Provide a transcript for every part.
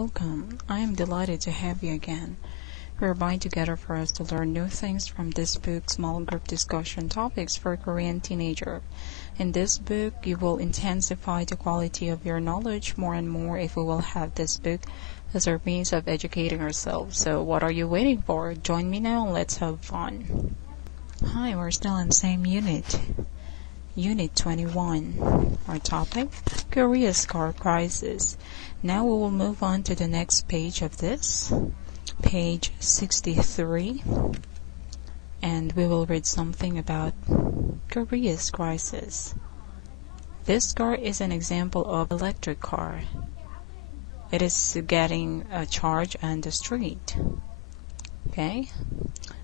welcome. I am delighted to have you again. We are buying together for us to learn new things from this book, Small Group Discussion Topics for Korean Teenager. In this book, you will intensify the quality of your knowledge more and more if we will have this book as our means of educating ourselves. So what are you waiting for? Join me now and let's have fun. Hi, we're still in the same unit. Unit 21. Our topic, Korea's car crisis. Now we will move on to the next page of this, page 63, and we will read something about Korea's crisis. This car is an example of electric car. It is getting a charge on the street. Okay?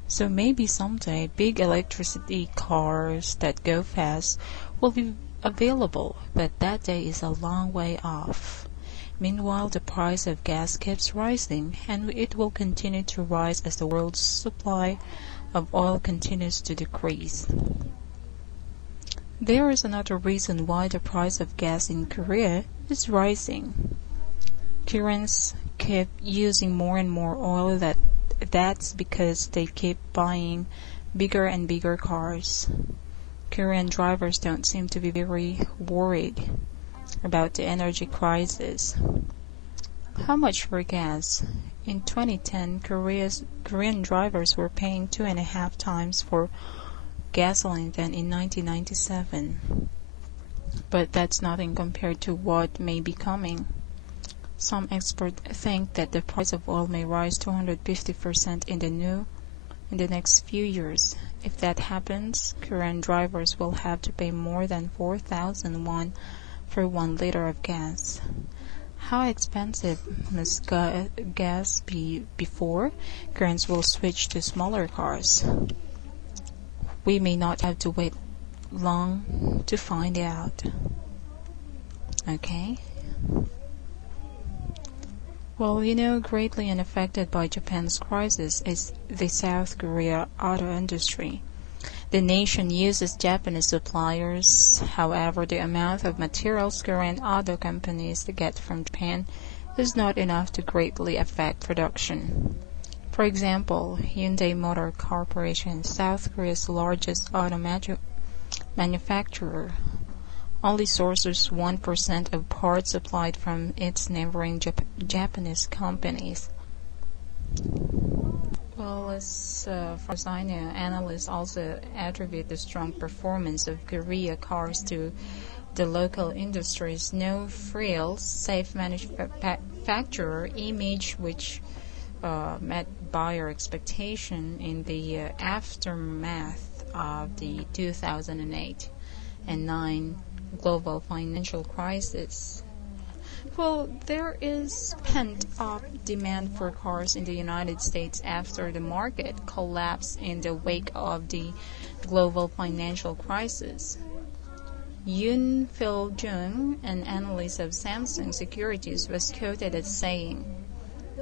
So maybe someday big electricity cars that go fast will be available, but that day is a long way off. Meanwhile, the price of gas keeps rising, and it will continue to rise as the world's supply of oil continues to decrease. There is another reason why the price of gas in Korea is rising. Koreans keep using more and more oil. That's because they keep buying bigger and bigger cars. Korean drivers don't seem to be very worried about the energy crisis. How much for gas? In 2010, Korean drivers were paying 2.5 times for gasoline than in 1997. But that's nothing compared to what may be coming. Some experts think that the price of oil may rise 250% in the next few years. If that happens, Korean drivers will have to pay more than 4,000 won for 1 liter of gas. How expensive must gas be before Koreans will switch to smaller cars? We may not have to wait long to find out. Okay? Well, greatly unaffected by Japan's crisis is the South Korea auto industry. The nation uses Japanese suppliers. However, the amount of materials Korean auto companies get from Japan is not enough to greatly affect production. For example, Hyundai Motor Corporation, South Korea's largest auto manufacturer, only sources 1% of parts supplied from its neighboring Japanese companies. Well, as far as I know, analysts also attribute the strong performance of Korea cars to the local industry's no-frills, safe manufacturer image, which met buyer expectation in the aftermath of the 2008 and 9 global financial crisis. Well, there is pent-up demand for cars in the United States after the market collapsed in the wake of the global financial crisis. Yoon Phil-jung, an analyst of Samsung Securities, was quoted as saying,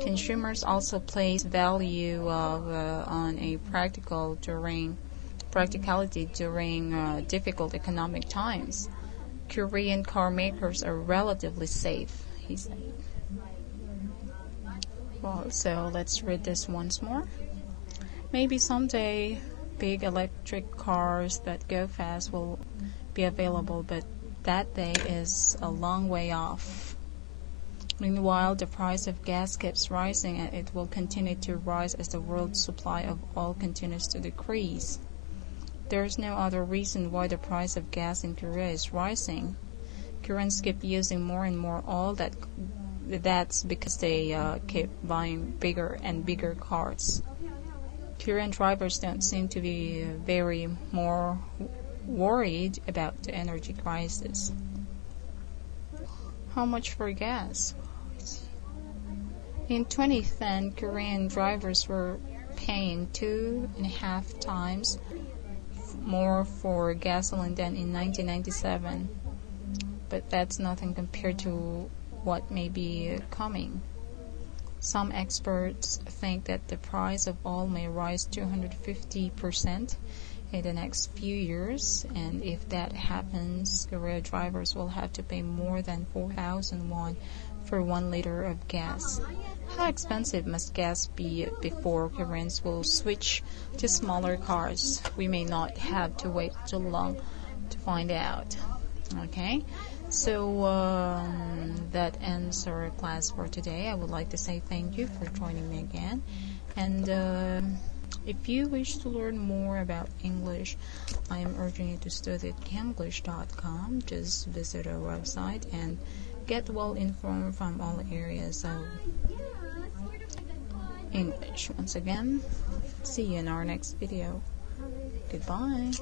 "Consumers also place value on a practicality during difficult economic times. Korean car makers are relatively safe," he said. Well, so let's read this once more. Maybe someday big electric cars that go fast will be available, but that day is a long way off. Meanwhile, the price of gas keeps rising, and it will continue to rise as the world's supply of oil continues to decrease. There is no other reason why the price of gas in Korea is rising. Koreans keep using more and more oil. That's because they keep buying bigger and bigger cars. Korean drivers don't seem to be very more worried about the energy crisis. How much for gas? In 2010, Korean drivers were paying 2.5 times more for gasoline than in 1997, but that's nothing compared to what may be coming. Some experts think that the price of oil may rise 250% in the next few years, and if that happens, Korea drivers will have to pay more than 4,000 won for for 1 liter of gas. How expensive must gas be before Koreans will switch to smaller cars? We may not have to wait too long to find out. Okay, so that ends our class for today. I would like to say thank you for joining me again, and if you wish to learn more about English, I am urging you to study at camglish.com. Just visit our website and get well informed from all areas of English. Once again, see you in our next video. Goodbye.